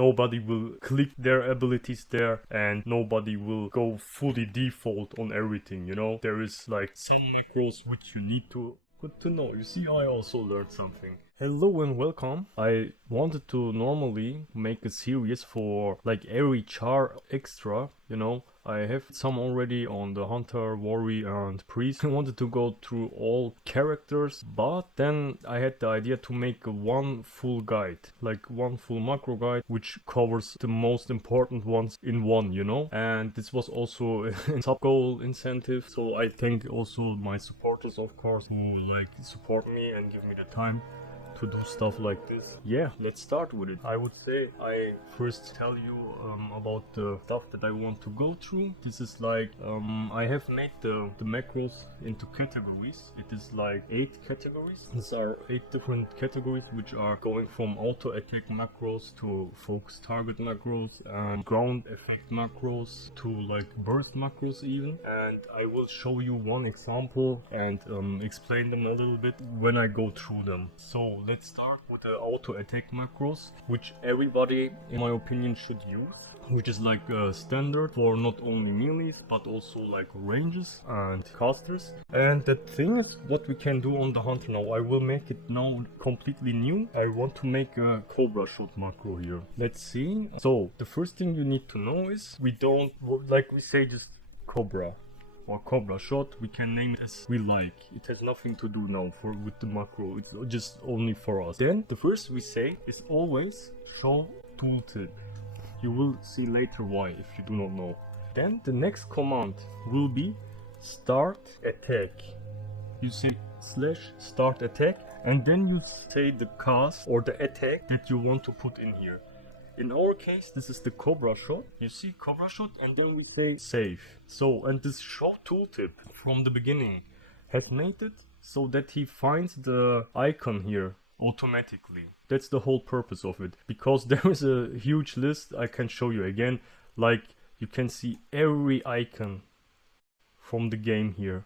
nobody will click their abilities there, and nobody will go fully default on everything, you know? There is like some macros which you need to. Good to know. You see, I also learned something. Hello and welcome. I wanted to normally make a series for like every char extra, you know. I have some already on the Hunter, Warrior and Priest. I wanted to go through all characters, but then I had the idea to make one full guide, like one full macro guide, which covers the most important ones in one, you know. And this was also a sub-goal incentive, so I thank also my supporters, of course, who like support me and give me the time to do stuff like this. Yeah, let's start with it. I would say I first tell you about the stuff that I want to go through. This is like I have made the macros into categories. It is like 8 categories. These are 8 different categories which are going from auto-attack macros to focus target macros and ground effect macros to like burst macros even. And I will show you one example and explain them a little bit when I go through them. So let's start with the auto-attack macros, which everybody, in my opinion, should use, which is like standard for not only melees but also like ranges and casters. And the thing is, what we can do on the hunter now, I will make it now completely new. I want to make a cobra shot macro here. Let's see. So the first thing you need to know is we don't, like we say, just cobra or cobra shot. We can name it as we like. It has nothing to do now with the macro. It's just only for us. Then the first we say is always show tooltip. You will see later why if you do not know. Then the next command will be start attack. You say /start attack and then you say the cast or the attack that you want to put in here. In our case, this is the cobra shot. You see cobra shot and then we say save. So, and this show tooltip from the beginning had made it so that he finds the icon here automatically. That's the whole purpose of it, because there is a huge list. I can show you again. Like you can see every icon from the game here.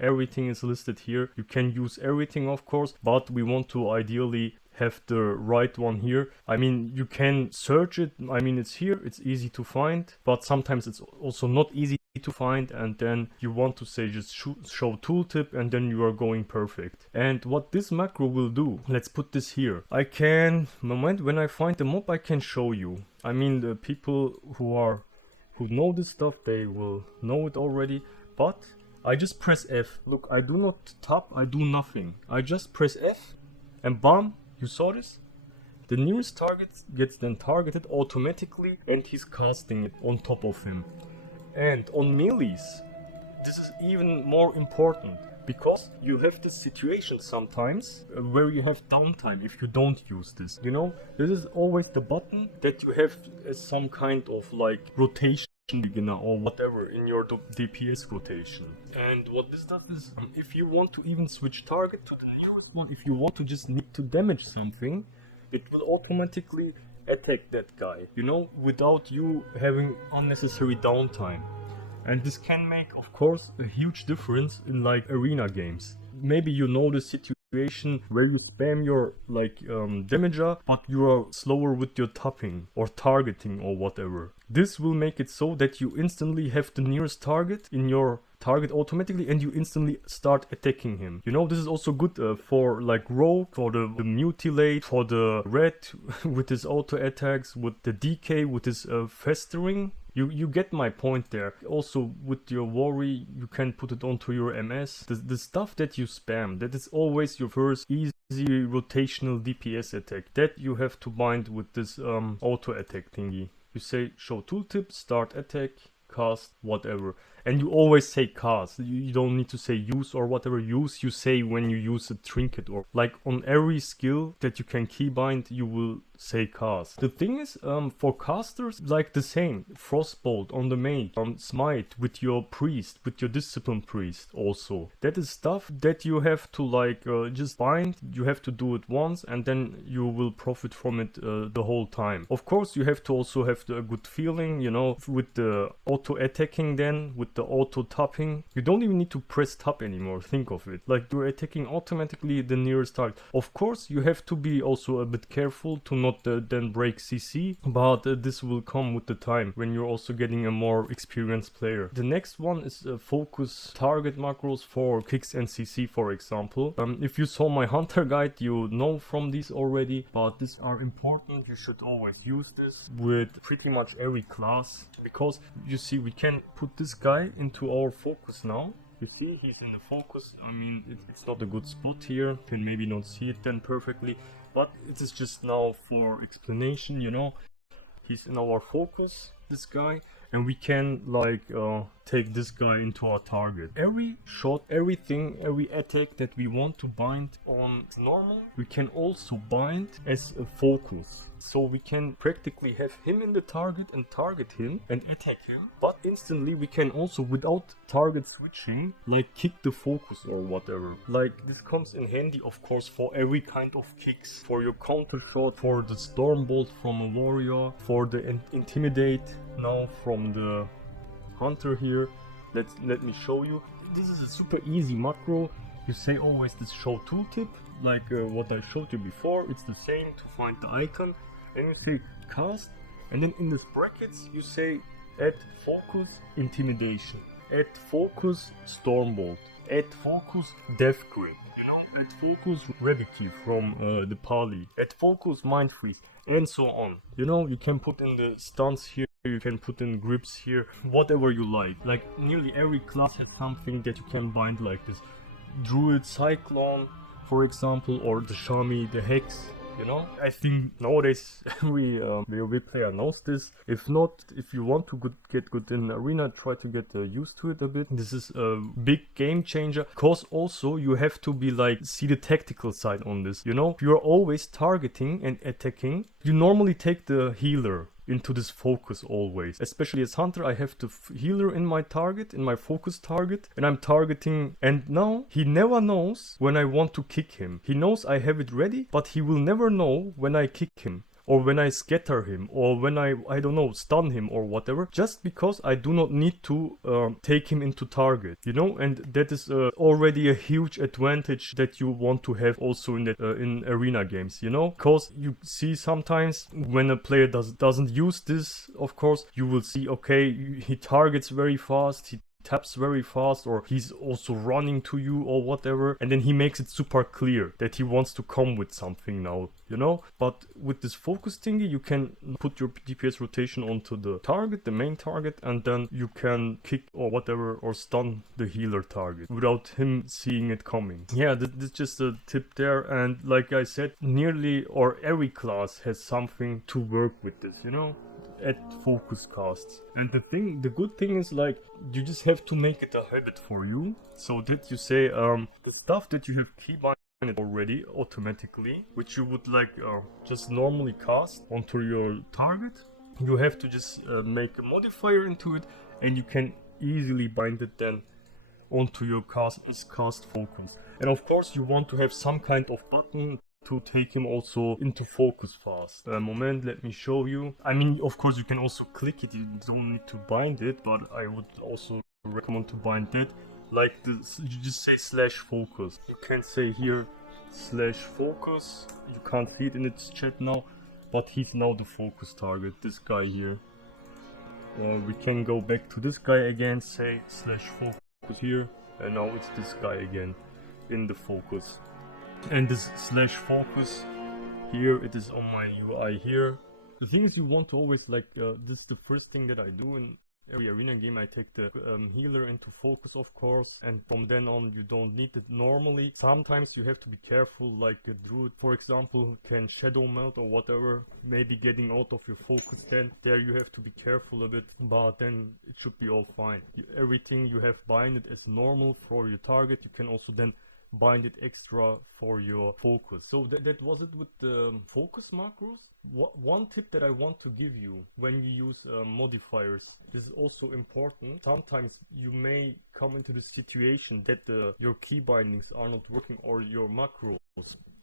Everything is listed here. You can use everything, of course, but we want to ideally have the right one here. I mean, you can search it. I mean, it's here, it's easy to find, but sometimes it's also not easy to find, and then you want to say just show tooltip and then you are going perfect. And what this macro will do, let's put this here. I can, when I find the mob, I can show you. I mean, the people who know this stuff, they will know it already, but I just press F. Look, I do not tap, I do nothing. I just press F and bam, you saw this? The nearest target gets then targeted automatically and he's casting it on top of him. And on melees, this is even more important because you have this situation sometimes where you have downtime if you don't use this. You know, this is always the button that you have as some kind of like rotation beginner or whatever in your DPS rotation. And what this does is, if you want to even switch target to the nearest one, if you want to just need to damage something, it will automatically attack that guy, you know, without you having unnecessary downtime. And this can make, of course, a huge difference in like arena games. Maybe you know the situation where you spam your like damager, but you are slower with your tapping or targeting or whatever. This will make it so that you instantly have the nearest target in your target automatically and you instantly start attacking him. You know, this is also good for like rogue, for the mutilate, for the red with his auto attacks, with the DK with his festering. You get my point there. Also with your worry, you can put it onto your MS. The stuff that you spam, that is always your first easy rotational DPS attack. That you have to bind with this auto attack thingy. You say show tooltip, start attack, cast, whatever. And you always say cast. You don't need to say use or whatever. Use, you say when you use a trinket, or like on every skill that you can keybind, you will say cast. The thing is, for casters, like the same. Frostbolt on the mage, smite with your priest, with your discipline priest also. That is stuff that you have to like just bind. You have to do it once and then you will profit from it the whole time. Of course, you have to also have a good feeling, you know, with the auto attacking then, with with the auto tapping, you don't even need to press tap anymore. Think of it like you're attacking automatically the nearest target. Of course, you have to be also a bit careful to not then break CC, but this will come with the time when you're also getting a more experienced player. The next one is focus target macros for kicks and CC, for example. If you saw my hunter guide, you know from these already, but these are important. You should always use this with pretty much every class, because you see we can put this guy into our focus now. You see he's in the focus. I mean, it's not a good spot here, you can maybe not see it then perfectly, but it is just now for explanation, you know. He's in our focus, this guy, and we can like take this guy into our target. Every shot, everything, every attack that we want to bind on normal, we can also bind as a focus. So we can practically have him in the target and target him and attack him, but instantly we can also, without target switching, like kick the focus or whatever. Like this comes in handy, of course, for every kind of kicks, for your counter shot, for the storm bolt from a warrior, for the intimidate now from the hunter here. Let me show you. This is a super easy macro. You say always this show tooltip, like what I showed you before. It's the same to find the icon, and you say cast, and then in these brackets you say add focus intimidation, add focus stormbolt, add focus death grip, add focus Rebiki from the Pali, add focus mind freeze, and so on. You know, you can put in the stunts here, you can put in grips here, whatever you like. Like nearly every class has something that you can bind like this. Druid Cyclone, for example, or the Shami, the Hex, you know. I think nowadays every WoW player knows this. If not, if you want to get good in arena, try to get used to it a bit. This is a big game changer, because also you have to be like, see the tactical side on this, you know. If you're always targeting and attacking, you normally take the healer into this focus always. Especially as hunter, I have the healer in my target, in my focus target, and I'm targeting, and now he never knows when I want to kick him. He knows I have it ready, but he will never know when I kick him, or when I scatter him, or when I don't know, stun him or whatever, just because I do not need to take him into target, you know. And that is already a huge advantage that you want to have also in in arena games, you know. Because you see sometimes when a player doesn't use this, of course, you will see, okay, he targets very fast, he taps very fast, or he's also running to you or whatever, and then he makes it super clear that he wants to come with something now, you know. But with this focus thingy, you can put your DPS rotation onto the target, the main target, and then you can kick or whatever, or stun the healer target without him seeing it coming. Yeah, this is just a tip there. And like I said, nearly or every class has something to work with this, you know, at focus casts. And the good thing is, like, you just have to make it a habit for you, so that you say the stuff that you have keybind already automatically, which you would like just normally cast onto your target, you have to just make a modifier into it, and you can easily bind it then onto your cast focus. And of course you want to have some kind of button to take him also into focus fast. Moment, let me show you. I mean, of course you can also click it, you don't need to bind it, but I would also recommend to bind it. Like this, you just say /focus. You can say here /focus. You can't see it in its chat now, but he's now the focus target, this guy here. We can go back to this guy again, say /focus here, and now it's this guy again in the focus. And this /focus here, it is on my UI here. The thing is, you want to always like this is the first thing that I do in every arena game. I take the healer into focus, of course, and from then on you don't need it normally. Sometimes you have to be careful, like a druid, for example, can shadow melt or whatever, maybe getting out of your focus. Then there you have to be careful a bit, but then it should be all fine. Everything you have binded as normal for your target, you can also then bind it extra for your focus. So that was it with the focus macros. One tip that I want to give you when you use modifiers, this is also important. Sometimes you may come into the situation that your key bindings are not working, or your macros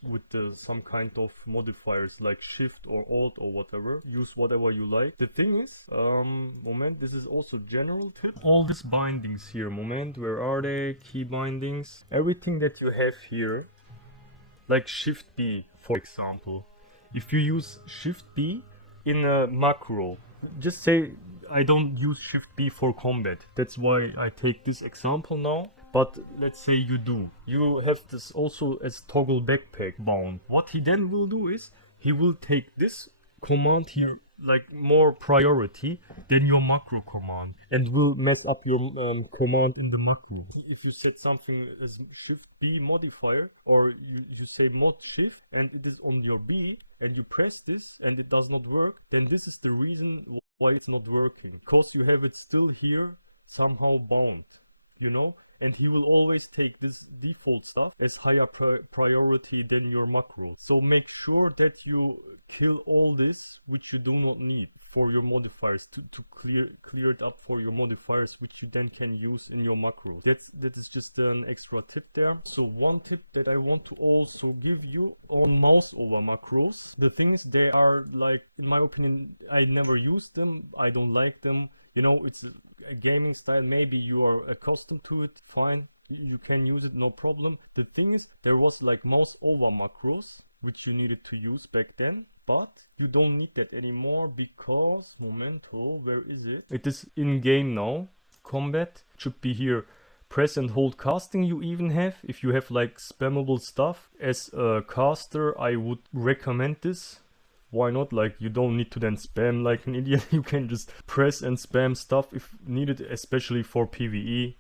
with some kind of modifiers like shift or alt or whatever. Use whatever you like. The thing is, moment, this is also general tip. All these bindings here, moment, where are they? Key bindings. Everything that you have here, like shift B, for example. If you use shift B in a macro, just say I don't use shift B for combat. That's why I take this example now. But let's say you do. You have this also as toggle backpack bound. What he then will do is he will take this command here like more priority than your macro command, and will mess up your command in the macro. If you set something as shift B modifier, or you say mod shift and it is on your B and you press this and it does not work, then this is the reason why it's not working, because you have it still here somehow bound, you know. And he will always take this default stuff as higher priority than your macro. So make sure that you kill all this which you do not need for your modifiers, to clear it up for your modifiers, which you then can use in your macros. That is just an extra tip there. So one tip that I want to also give you on mouse over macros. The thing is, they are, like, in my opinion, I never use them. I don't like them. You know, it's a gaming style. Maybe you are accustomed to it. Fine, you can use it, no problem. The thing is, there was like mouse over macros which you needed to use back then, but you don't need that anymore because, momento, where is it? It is in game now. Combat should be here. Press and hold casting you even have. If you have like spammable stuff as a caster, I would recommend this. Why not? Like, you don't need to then spam like an idiot. You can just press and spam stuff if needed, especially for PvE.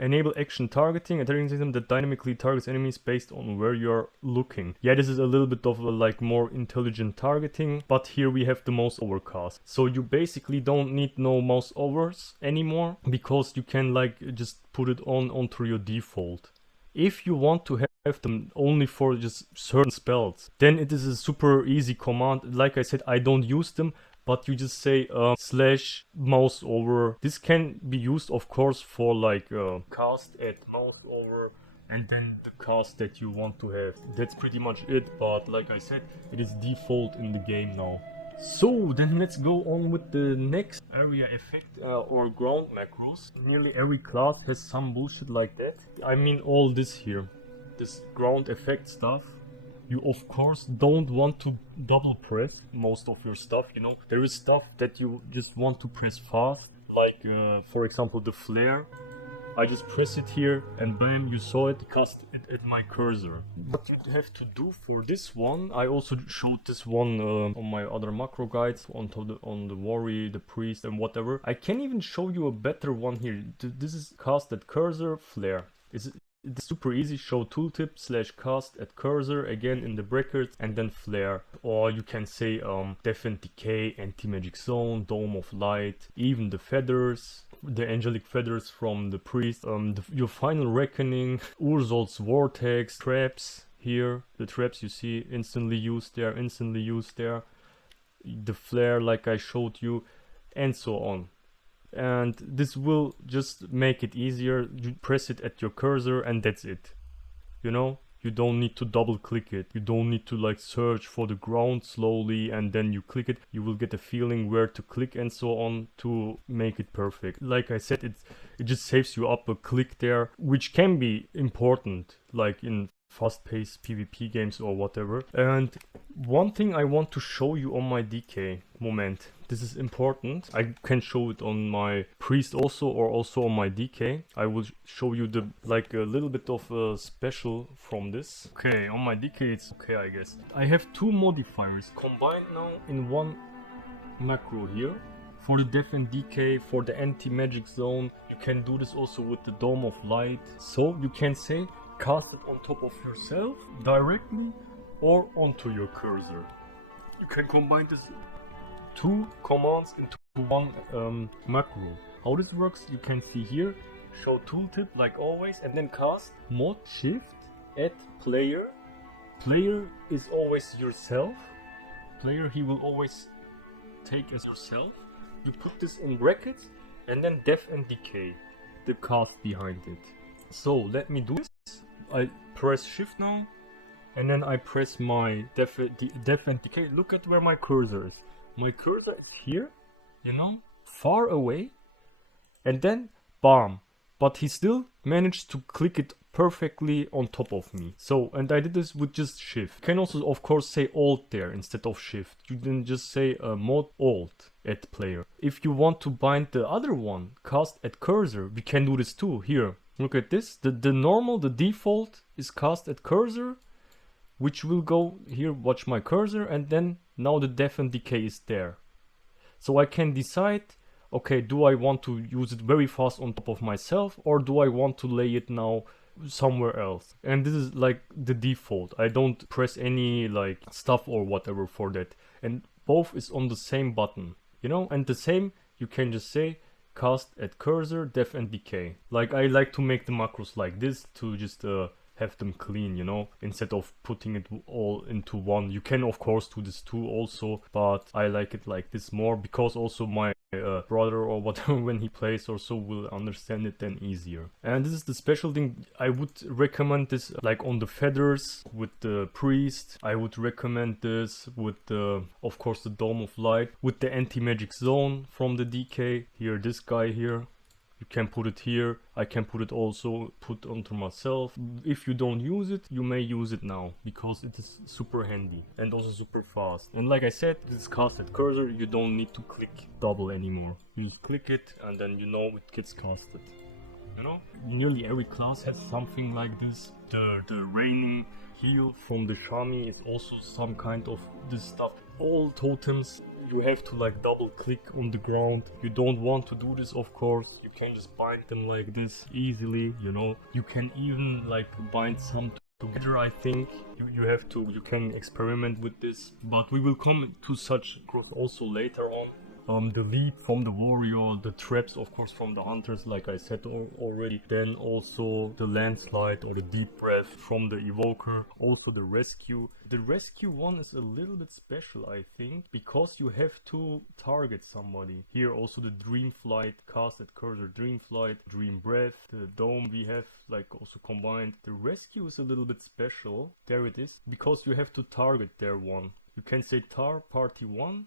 Enable action targeting, a targeting system that dynamically targets enemies based on where you're looking. Yeah, this is a little bit of a, like, more intelligent targeting, but here we have the mouse over cast. So you basically don't need no mouse overs anymore, because you can like just put it onto your default. If you want to have them only for just certain spells, then it is a super easy command. Like I said, I don't use them, but you just say slash mouse over. This can be used, of course, for like cast at mouse over, and then the cast that you want to have. That's pretty much it, but like I said, it is default in the game now. So then let's go on with the next area effect or ground macros. Nearly every class has some bullshit like that. I mean, all this here, this ground effect stuff. You of course don't want to double press most of your stuff, you know. There is stuff that you just want to press fast, like for example the flare. I just press it here and bam, you saw it, cast it at my cursor. What you have to do for this one, I also showed this one on my other macro guides, on the warrior, the priest and whatever. I can even show you a better one here. This is cast at cursor, flare. It's super easy. Show tooltip / cast at cursor, again in the brackets, and then flare. Or you can say death and decay, anti-magic zone, dome of light, even the feathers, the angelic feathers from the priest, your final reckoning, Urzol's vortex, traps here, the traps you see instantly used there, the flare like I showed you, and so on. And this will just make it easier. You press it at your cursor and that's it, you know. You don't need to double click it. You don't need to like search for the ground slowly and then you click it. You will get a feeling where to click and so on to make it perfect. Like I said, it just saves you up a click there, which can be important like in fast-paced PvP games or whatever. And one thing I want to show you on my DK moment. This is important. I can show it on my priest also, or also on my DK. I will show you the like a little bit of a special from this. Okay, on my DK it's okay, I guess. I have two modifiers combined now in one macro here. For the death and decay, for the anti-magic zone. You can do this also with the dome of light. So you can say cast it on top of yourself directly or onto your cursor. You can combine this two commands into one macro. How this works, you can see here. Show tooltip like always, and then cast mod shift at player. Player is always yourself. Player he will always take as yourself. You put this in brackets and then death and decay, the cast behind it. So let me do this. I press shift now and then I press my def and decay. Look at where my cursor is. My cursor is here, you know, far away, and then bam. But he still managed to click it perfectly on top of me. So, and I did this with just shift. You can also, of course, say alt there instead of shift. You can just say mod alt at player. If you want to bind the other one, cast at cursor, we can do this too. Here, look at this. The default is cast at cursor, which will go here, watch my cursor, and then now the def and decay is there. So I can decide, okay, do I want to use it very fast on top of myself, or do I want to lay it now somewhere else? And this is like the default. I don't press any like stuff or whatever for that. And both is on the same button, you know? And the same, you can just say cast at cursor, def and decay. Like I like to make the macros like this to just have them clean, you know, instead of putting it all into one. You can of course do this too also, but I like it like this more, because also my brother or whatever when he plays or so will understand it then easier. And this is the special thing. I would recommend this like on the feathers with the priest. I would recommend this with the, of course, the dome of light, with the anti-magic zone from the DK. Here, this guy here. You can put it here. I can put it also put onto myself. If you don't use it, you may use it now, because it is super handy and also super fast. And like I said, this casted cursor, you don't need to click double anymore. You just click it and then you know it gets casted. You know, nearly every class has something like this. The raining heal from the Shami is also some kind of this stuff. All totems, you have to like double click on the ground. You don't want to do this, of course. You can just bind them like this easily, you know. You can even like bind some together, I think. You can experiment with this, but we will come to such growth also later on. The leap from the warrior, the traps of course from the hunters, like I said already. Then also the landslide or the deep breath from the evoker. Also the rescue. The rescue one is a little bit special, I think, because you have to target somebody. Here also the dream flight, cast at cursor, dream flight, dream breath, the dome we have like also combined. The rescue is a little bit special. There it is, because you have to target their one. You can say tar party 1.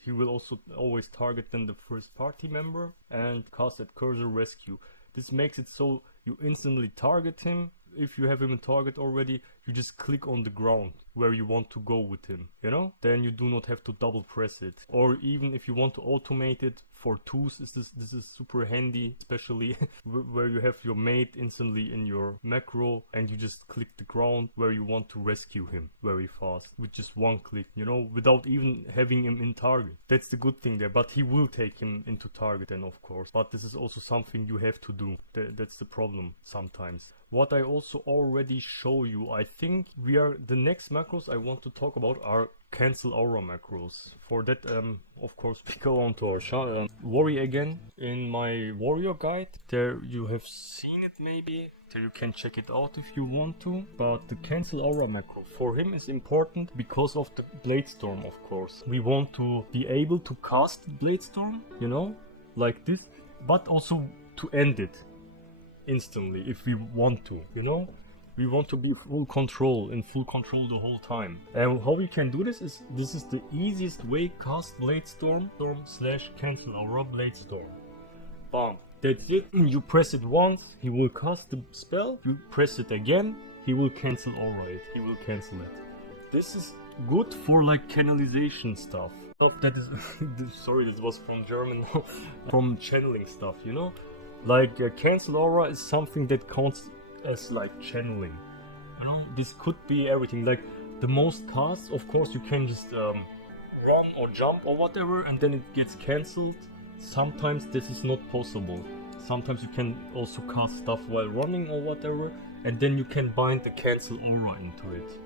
He will also always target then the first party member, and cast at cursor rescue. This makes it so you instantly target him. If you have him in target already, you just click on the ground where you want to go with him, you know? Then you do not have to double press it. Or even if you want to automate it for twos, this is super handy, especially where you have your mate instantly in your macro and you just click the ground where you want to rescue him very fast with just one click, you know, without even having him in target. That's the good thing there, but he will take him into target then, of course. But this is also something you have to do. That's the problem sometimes. What I also already show you, I think the next macros I want to talk about are Cancelaura Macros. For that, of course, we go on to our warrior again. In my warrior guide, there you have seen it maybe. There you can check it out if you want to. But the Cancelaura macro for him is important because of the Bladestorm, of course. We want to be able to cast Bladestorm, you know, like this, but also to end it instantly if we want to, you know. We want to be in full control the whole time. And how we can do this is the easiest way. Cast Bladestorm / Cancelaura Bladestorm. Bam. That's it. You press it once, he will cast the spell. You press it again, he will cancel it. This is good for like canalization stuff. That is sorry, this was from German. From channeling stuff, you know. Like Cancelaura is something that counts as like channeling, you know. This could be everything. Like the most casts, of course, you can just run or jump or whatever, and then it gets cancelled. Sometimes this is not possible. Sometimes you can also cast stuff while running or whatever, and then you can bind the Cancelaura into it.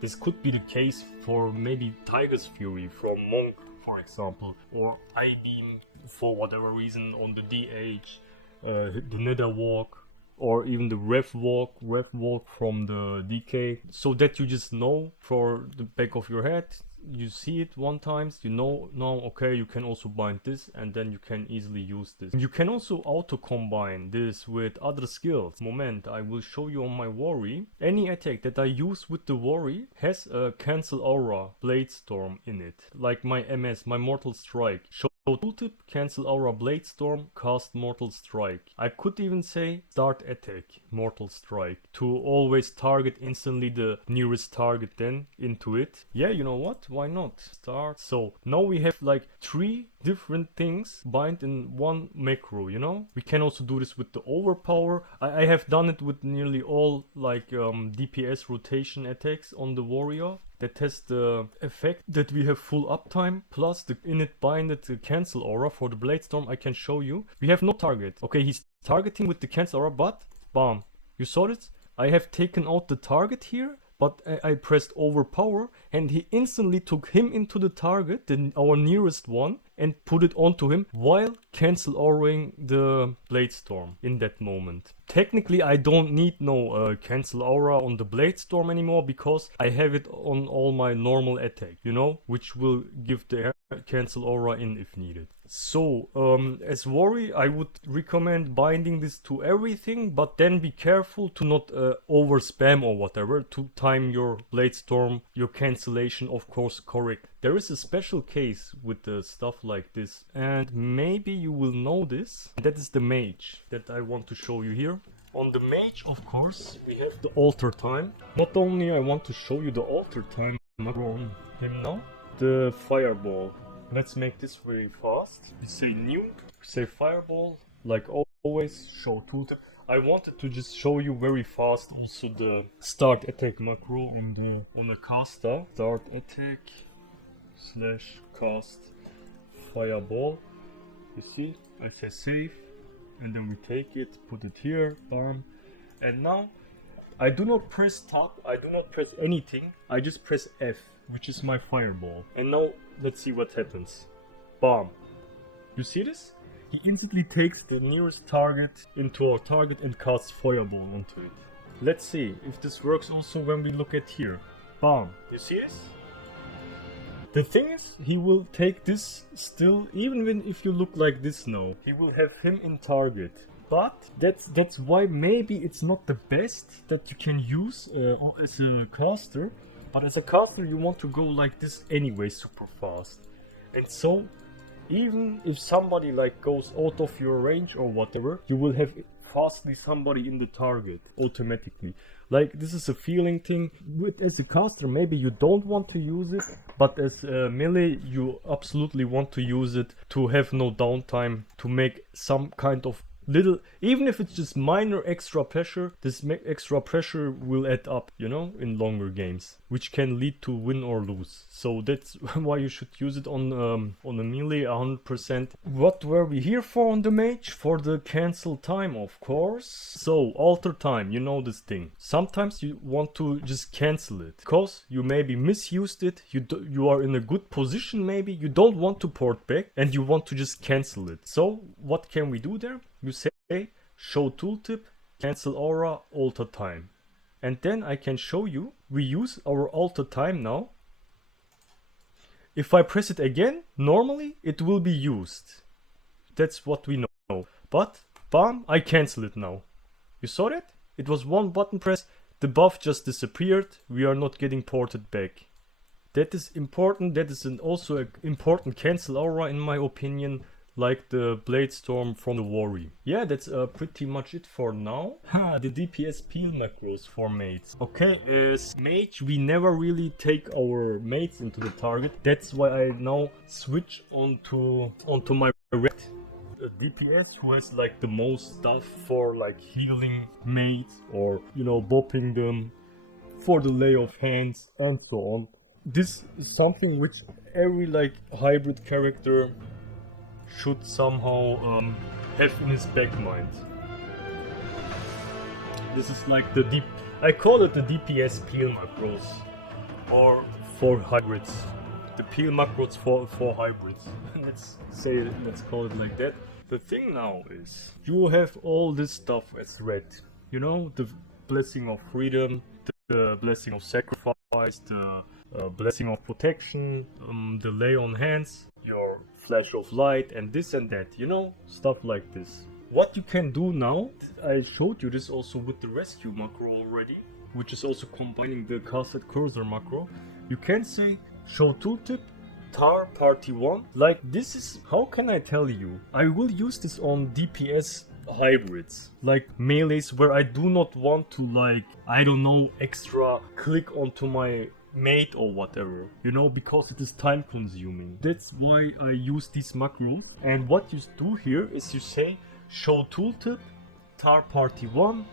This could be the case for maybe Tiger's Fury from Monk, for example, or I-Beam for whatever reason on the DH, the Nether Walk, or even the Rev Walk from the DK, so that you just know for the back of your head, you see it one times, you know now, okay, you can also bind this, and then you can easily use this. You can also auto combine this with other skills. Moment, I will show you on my worry. Any attack that I use with the worry has a Cancelaura Bladestorm in it, like my MS, my Mortal Strike. Tooltip, Cancelaura Bladestorm, cast Mortal Strike. I could even say start attack, Mortal Strike, to always target instantly the nearest target then into it. Yeah, you know what? Why not? Start. So now we have like 3 different things bind in one macro, you know? We can also do this with the overpower. I have done it with nearly all like DPS rotation attacks on the warrior. That has the effect that we have full uptime, plus the init binded Cancelaura for the Bladestorm. I can show you. We have no target. Okay, he's targeting with the Cancelaura, but bam. You saw this? I have taken out the target here, but I pressed overpower, and he instantly took him into the target, our nearest one, and put it onto him while Cancelauraing the Bladestorm in that moment. Technically, I don't need no Cancelaura on the Bladestorm anymore, because I have it on all my normal attack, you know, which will give the Cancelaura in if needed. So, as worry, I would recommend binding this to everything, but then be careful to not over spam or whatever, to time your Bladestorm, your cancellation, of course, correct. There is a special case with the stuff like this, and maybe you will know this. That is the mage that I want to show you here. On the mage, of course, we have the alter time. Not only I want to show you the alter time on him now, the fireball. Let's make this very fast. We say new, we say fireball, like always, show tooltip. I wanted to just show you very fast also the start attack macro on the caster. Start attack / cast fireball. You see, I say save, and then we take it, put it here, bam. And now I do not press tab, I do not press anything, I just press F, which is my fireball. And now let's see what happens. Bam. You see this? He instantly takes the nearest target into our target and casts fireball onto it. Let's see if this works also when we look at here. Bam. You see this? The thing is, he will take this still, even when if you look like this now. He will have him in target. But that's why maybe it's not the best that you can use as a caster. But as a caster you want to go like this anyway, super fast. And so, even if somebody like goes out of your range or whatever, you will have fastly somebody in the target automatically. Like, this is a feeling thing. As a caster maybe you don't want to use it, but as a melee you absolutely want to use it to have no downtime, to make some kind of little, even if it's just minor extra pressure, this extra pressure will add up, you know, in longer games, which can lead to win or lose. So that's why you should use it on a melee 100%. What were we here for on the mage? For the cancel time, of course. So alter time, you know this thing. Sometimes you want to just cancel it because you maybe misused it. You are in a good position, maybe you don't want to port back and you want to just cancel it. So what can we do there? You say show tooltip, Cancelaura, alter time. And then I can show you, we use our alter time now. If I press it again, normally it will be used. That's what we know. But, bam, I cancel it now. You saw that? It was one button press, the buff just disappeared, we are not getting ported back. That is important, that is also an important Cancelaura in my opinion. Like the Bladestorm from the Worry. Yeah, that's pretty much it for now. The DPS peel macros for mates. Okay, as mage, we never really take our mates into the target. That's why I now switch onto my red DPS, who has like the most stuff for like healing mates or, you know, bopping them for the lay of hands and so on. This is something which every like hybrid character should somehow have in his back mind. This is like the I call it the DPS peel macros, or for hybrids. The peel macros for hybrids. let's call it like that. The thing now is, you have all this stuff as red. You know, the blessing of freedom, the blessing of sacrifice, the blessing of protection, the lay on hands, your flash of light, and this and that, you know, stuff like this. What you can do now, I showed you this also with the rescue macro already, which is also combining the casted cursor macro. You can say show tooltip tar party 1. Like, this is, how can I tell you, I will use this on DPS hybrids, like melees where I do not want to, like, I don't know, extra click onto my mate or whatever, you know, because it is time consuming. That's why I use this macro. And what you do here is you say show tooltip tar party 1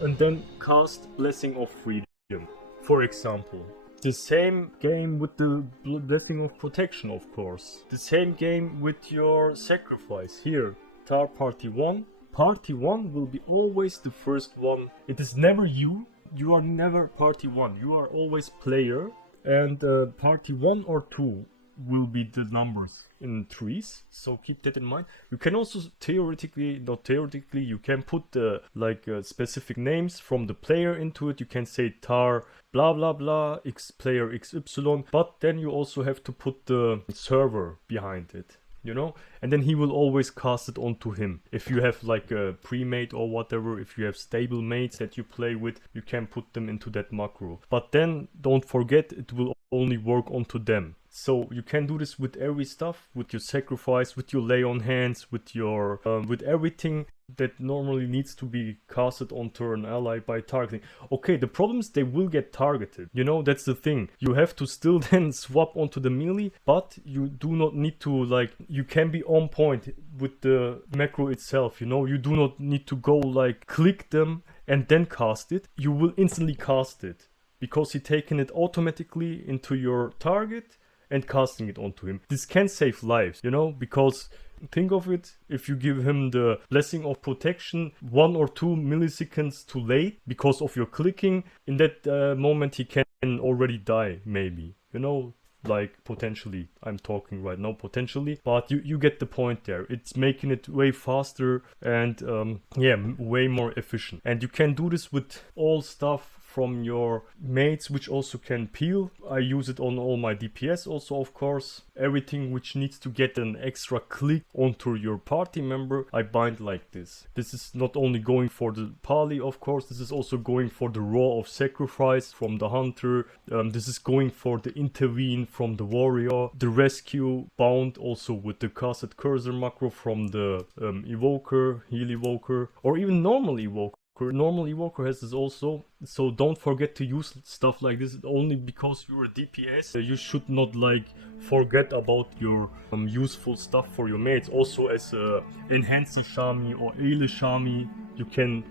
and then cast blessing of freedom, for example. The same game with the blessing of protection, of course. The same game with your sacrifice here, tar party 1. Party 1 will be always the first one. It is never you. You are never party 1. You are always player. And party 1 or 2 will be the numbers in threes, so keep that in mind. You can also you can put the specific names from the player into it. You can say tar blah blah blah x player xy, but then you also have to put the server behind it, you know, and then he will always cast it onto him. If you have like a pre-mate or whatever, if you have stable mates that you play with, you can put them into that macro. But then don't forget, it will only work onto them. So you can do this with every stuff, with your sacrifice, with your lay on hands, with your with everything that normally needs to be casted onto an ally by targeting. Okay, the problem is they will get targeted. You know, that's the thing. You have to still then swap onto the melee, but you do not need to, like, you can be on point with the macro itself, you know. You do not need to go like click them and then cast it. You will instantly cast it because he taken it automatically into your target and casting it onto him. This can save lives, you know, because think of it, if you give him the blessing of protection 1 or 2 milliseconds too late because of your clicking, in that moment he can already die, maybe, you know, like potentially. I'm talking right now potentially, but you get the point there. It's making it way faster and way more efficient. And you can do this with all stuff from your mates, which also can peel. I use it on all my DPS also, of course. Everything which needs to get an extra click onto your party member, I bind like this. This is not only going for the pally, of course, this is also going for the raw of sacrifice from the hunter. This is going for the intervene from the warrior, the rescue bound also with the casted cursor macro from the evoker, heal evoker, or even normal evoker. Normal evoker has this also, so don't forget to use stuff like this. Only because you're a DPS, you should not like forget about your useful stuff for your mates. Also, as a enhancer shami or ele shami, you can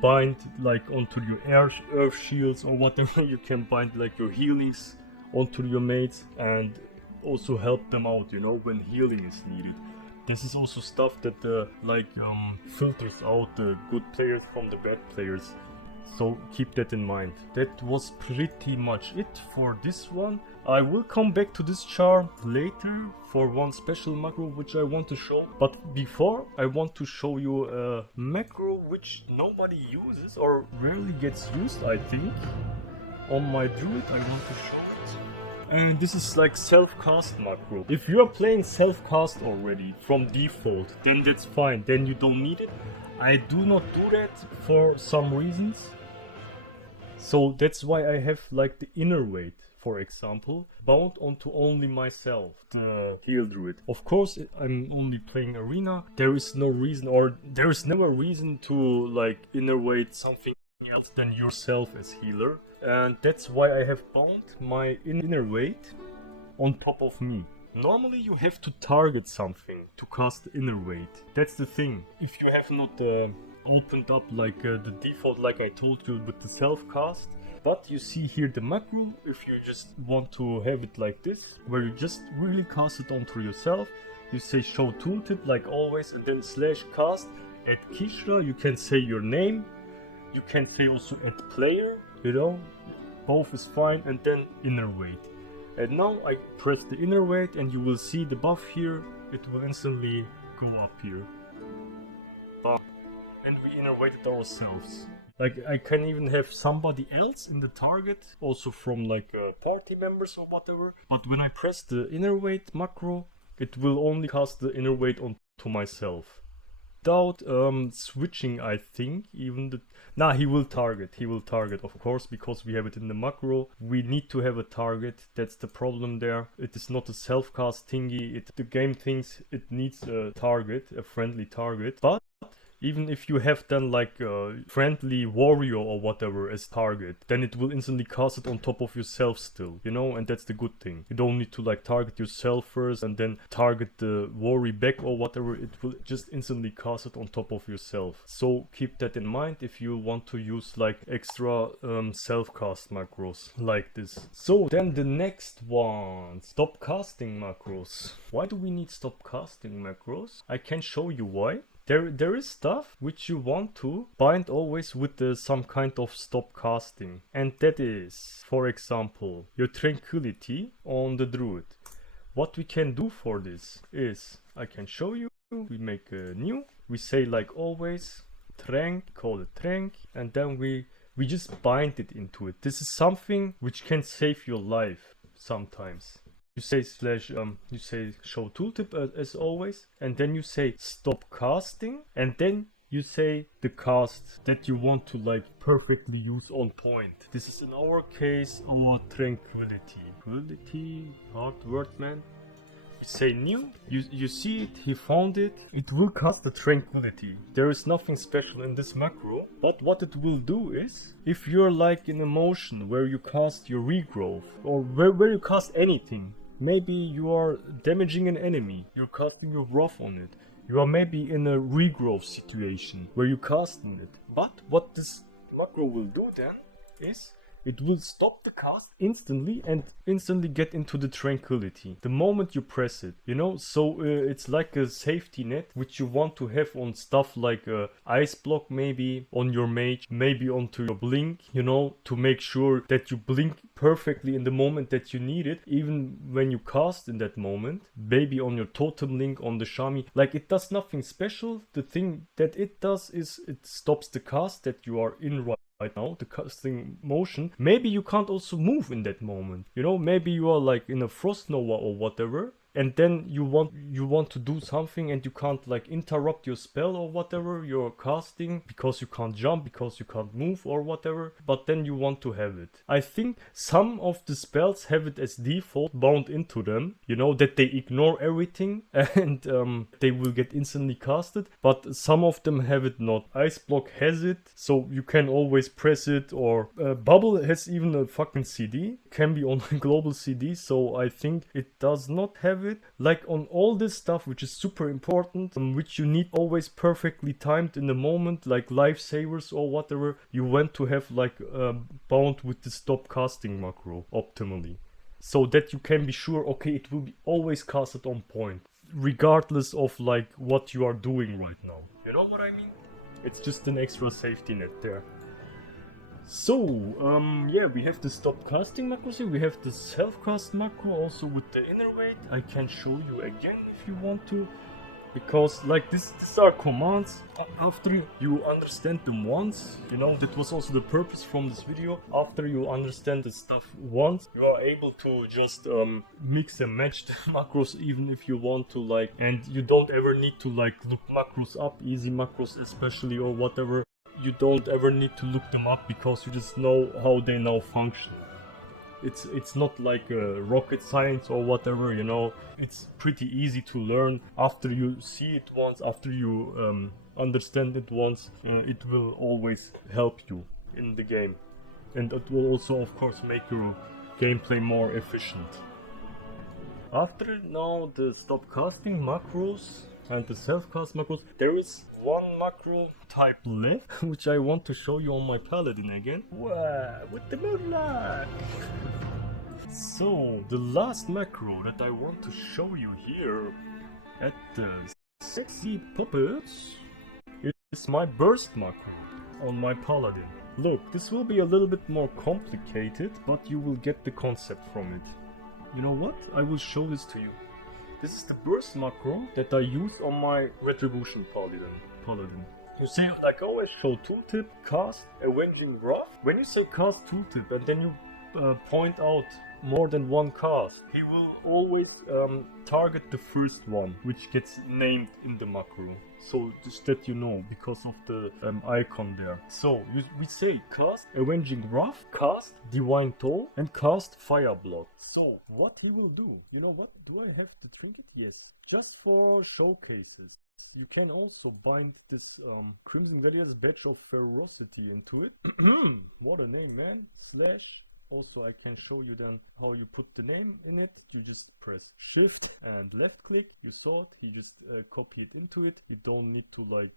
bind like onto your earth shields or whatever. You can bind like your healings onto your mates and also help them out, you know, when healing is needed. This is also stuff that filters out the good players from the bad players. So keep that in mind. That was pretty much it for this one. I will come back to this chart later for one special macro which I want to show. But before, I want to show you a macro which nobody uses or rarely gets used, I think. On my druid, I want to show it. And this is like Selfcast Macro. If you are playing Selfcast already from default, then that's fine, then you don't need it. I do not do that for some reasons. So that's why I have like the inner weight, for example, bound onto only myself, the heal druid. Of course, I'm only playing arena. There is no reason, or there is never reason to like inner weight something else than yourself as healer. And that's why I have bound my inner weight on top of me. Normally you have to target something to cast inner weight. That's the thing. If you have not opened up like the default, like I told you with the self-cast. But you see here the macro, if you just want to have it like this, where you just really cast it onto yourself. You say show tooltip like always and then /cast. At Kishra you can say your name. You can say also add player, you know, both is fine, and then inner weight. And now I press the inner weight and you will see the buff here, it will instantly go up here. Bam. And we inner weighted ourselves. Like I can even have somebody else in the target, also from like party members or whatever. But when I press the innervate macro, it will only cast the innervate onto myself. Without switching, I think, even the... Nah, he will target, of course, because we have it in the macro. We need to have a target, that's the problem there. It is not a self-cast thingy, the game thinks it needs a target, a friendly target. But even if you have then like a friendly warrior or whatever as target, then it will instantly cast it on top of yourself still, you know, and that's the good thing. You don't need to like target yourself first and then target the warrior back or whatever. It will just instantly cast it on top of yourself. So keep that in mind if you want to use like extra self-cast macros like this. So then the next one, Stopcasting Macros. Why do we need Stopcasting Macros? I can show you why. There is stuff which you want to bind always with some kind of stop casting. And that is, for example, your tranquility on the druid. What we can do for this is, I can show you, we make a new, we say like always, trank, call it trank, and then we just bind it into it. This is something which can save your life sometimes. You say slash, you say show tooltip as always, and then you say stop casting, and then you say the cast that you want to like perfectly use on point. This is in our case our tranquility. Tranquility, hard word man. You say new, you see it, he found it. It will cast the tranquility. There is nothing special in this macro, but what it will do is, if you're like in a motion where you cast your regrowth, or where you cast anything, maybe you are damaging an enemy, you're casting your wrath on it. You are maybe in a regrowth situation where you're casting it. But what this macro will do then is it will stop the cast instantly and instantly get into the tranquility the moment you press it, you know. So it's like a safety net which you want to have on stuff like ice block, maybe on your mage, maybe onto your blink, you know, to make sure that you blink perfectly in the moment that you need it, even when you cast in that moment. Maybe on your totem link, on the shami, like it does nothing special. The thing that it does is it stops the cast that you are in right now, the casting motion. Maybe you can't also move in that moment, you know, maybe you are like in a frost nova or whatever, and then you want to do something and you can't like interrupt your spell or whatever you're casting because you can't jump, because you can't move or whatever, but then you want to have it. I think some of the spells have it as default bound into them, you know, that they ignore everything and they will get instantly casted, but some of them have it not. Ice block has it, so you can always press it, or bubble has even a fucking CD, can be on a global CD, so I think it does not have it. Like on all this stuff which is super important, which you need always perfectly timed in the moment, like lifesavers or whatever, you want to have like bound with the stop casting macro optimally, so that you can be sure, okay, it will be always casted on point regardless of like what you are doing right now, you know what I mean? It's just an extra safety net there. So, yeah, we have the stop casting macros here, we have the self-cast macro also with the innervate. I can show you again if you want to, because like these are commands. After you understand them once, you know, that was also the purpose from this video. After you understand the stuff once, you are able to just mix and match the macros even if you want to, like, and you don't ever need to like look macros up, easy macros especially or whatever. You don't ever need to look them up because you just know how they now function. It's not like rocket science or whatever, you know. It's pretty easy to learn. After you see it once, after you understand it once, it will always help you in the game. And it will also, of course, make your gameplay more efficient. After now the stop casting macros and the self-cast macros, there is one macro type left, which I want to show you on my paladin again. Wow, with the moonlight! So, the last macro that I want to show you here at the sexy puppets is my burst macro on my paladin. Look, this will be a little bit more complicated, but you will get the concept from it. You know what? I will show this to you. This is the burst macro that I use on my retribution paladin. You see, like always, show tooltip, cast, avenging wrath. When you say cast tooltip and then you point out more than one cast, he will always target the first one, which gets named in the macro. So just that you know, because of the icon there. So we say cast Avenging Wrath, cast Divine Toll, and cast Fireblood. So what he will do, you know what? Do I have the trinket? Yes. Just for showcases. You can also bind this Crimson Gladiator's Badge of Ferocity into it. What a name, man. Slash. Also, I can show you then how you put the name in it. You just press shift and left click. You saw it. He just copy it into it. You don't need to like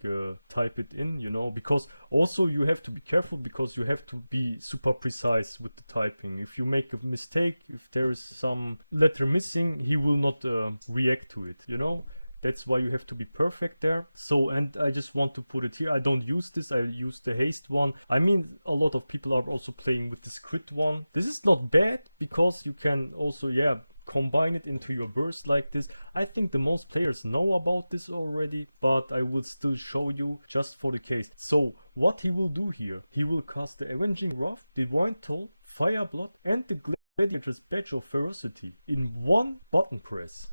type it in, you know, because also you have to be careful because you have to be super precise with the typing. If you make a mistake, if there is some letter missing, he will not react to it, you know. That's why you have to be perfect there. So, and I just want to put it here. I don't use this. I use the haste one. I mean, a lot of people are also playing with the script one. This is not bad because you can also, yeah, combine it into your burst like this. I think the most players know about this already, but I will still show you just for the case. So, what he will do here, he will cast the Avenging Wrath, Divine Toll, Fireblood, and the Gladiator's Badge of Ferocity in one button press.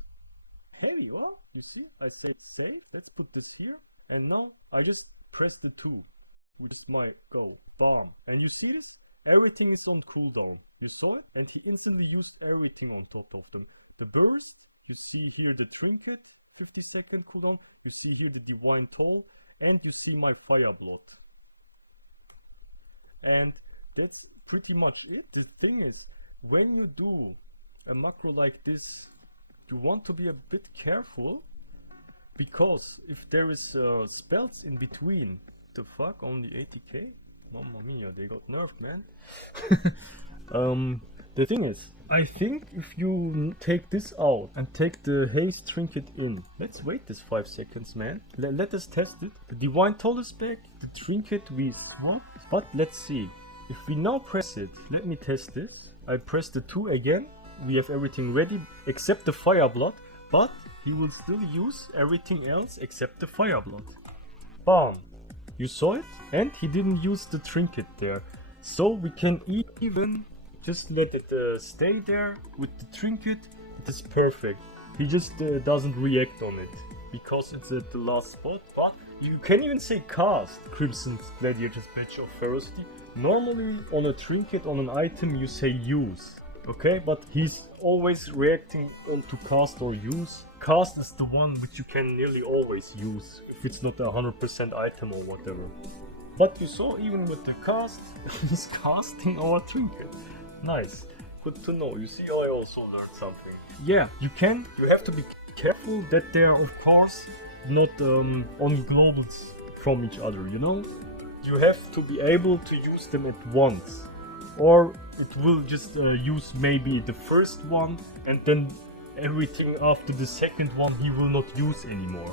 Heavy, well, you see, I said save, let's put this here, and now I just press the 2, which is my go, bam, and you see this? Everything is on cooldown, you saw it? And he instantly used everything on top of them. The burst, you see here the trinket, 50-second cooldown, you see here the Divine Toll, and you see my Fireblood. And that's pretty much it. The thing is, when you do a macro like this, you want to be a bit careful, because if there is spells in between, the fuck, only 80k? Mamma mia, they got nerfed, man. The thing is, I think if you take this out and take the haste trinket in, let's wait this 5 seconds, man. Let us test it. The Divine Toll is back, the trinket we swapped, but let's see. If we now press it, let me test this. I press the 2 again. We have everything ready except the Fireblood, but he will still use everything else except the Fireblood. Bam! You saw it? And he didn't use the trinket there. So we can even just let it stay there with the trinket. It is perfect. He just doesn't react on it because it's at the last spot. But you can even say cast Crimson Gladiator's Badge of Ferocity. Normally on a trinket, on an item, you say use. Okay, but he's always reacting on to cast or use. Cast is the one which you can nearly always use if it's not a 100% item or whatever. But you saw even with the cast, he's casting our trinket. Nice, good to know. You see, I also learned something. Yeah, you have to be careful that they are of course not on globals from each other, you know? You have to be able to use them at once. Or it will just use maybe the first one and then everything after the second one he will not use anymore,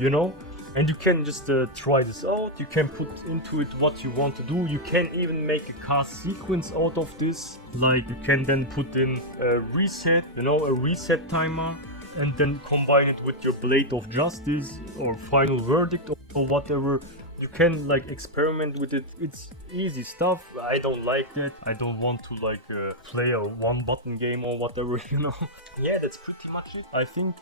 you know. And you can just try this out. You can put into it what you want to do. You can even make a cast sequence out of this, like you can then put in a reset, you know, a reset timer, and then combine it with your Blade of Justice or Final Verdict or whatever. You can like experiment with it. It's easy stuff. I don't like that. I don't want to like play a one button game or whatever, you know. Yeah, that's pretty much it. I think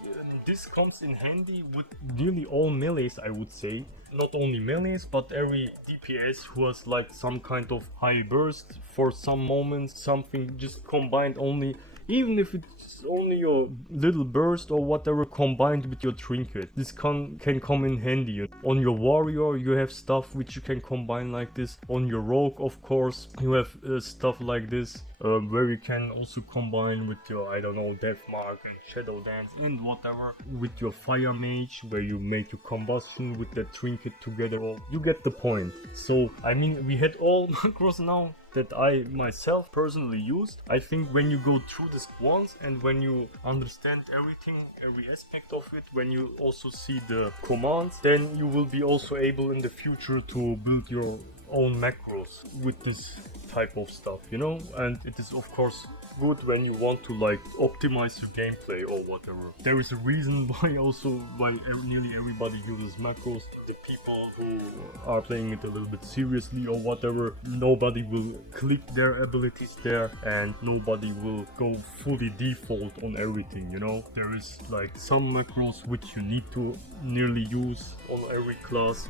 this comes in handy with nearly all melees, I would say. Not only melees, but every DPS who has like some kind of high burst for some moments, something just combined only. Even if it's only your little burst or whatever combined with your trinket, this can come in handy. On your warrior you have stuff which you can combine like this. On your rogue, of course, you have stuff like this where you can also combine with your, I don't know, death mark and shadow dance and whatever. With your fire mage where you make your combustion with that trinket together. Well, you get the point. So I mean, we had all macros now that I myself personally used. I think when you go through this once and when you understand everything, every aspect of it, when you also see the commands, then you will be also able in the future to build your own macros with this type of stuff, you know. And it is of course good when you want to like optimize your gameplay or whatever. There is a reason why nearly everybody uses macros. The people who are playing it a little bit seriously or whatever, nobody will click their abilities there, and nobody will go fully default on everything, you know. There is like some macros which you need to nearly use on every class,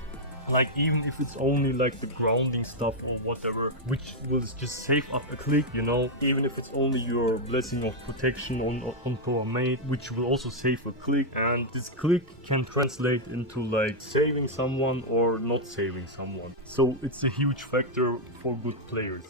like even if it's only like the grounding stuff or whatever, which will just save up a click, you know. Even if it's only your blessing of protection onto a mate, which will also save a click, and this click can translate into like saving someone or not saving someone. So it's a huge factor for good players.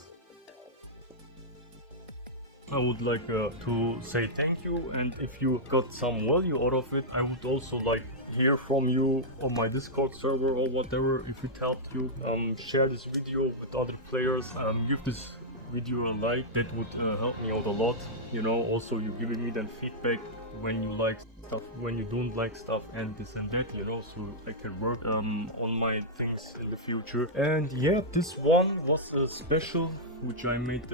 I would like to say thank you, and if you got some value out of it, I would also like hear from you on my Discord server or whatever. If it helped you, share this video with other players, give this video a like. That would help me out a lot, you know. Also, you giving me that feedback when you like stuff, when you don't like stuff, and this and that, you know, so I can work on my things in the future. And yeah, this one was a special which I made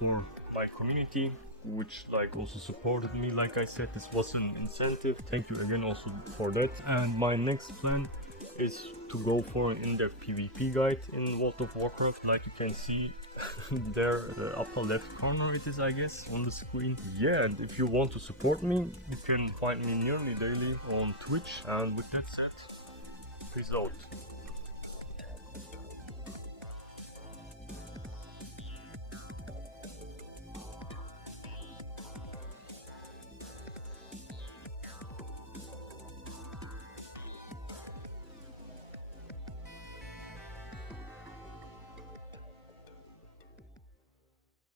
for my community, which like also supported me. Like I said, this was an incentive. Thank you again also for that. And my next plan is to go for an in-depth PvP guide in World of Warcraft. Like you can see there, the upper left corner it is, I guess, on the screen. Yeah, and if you want to support me, you can find me nearly daily on Twitch. And with that said, peace out.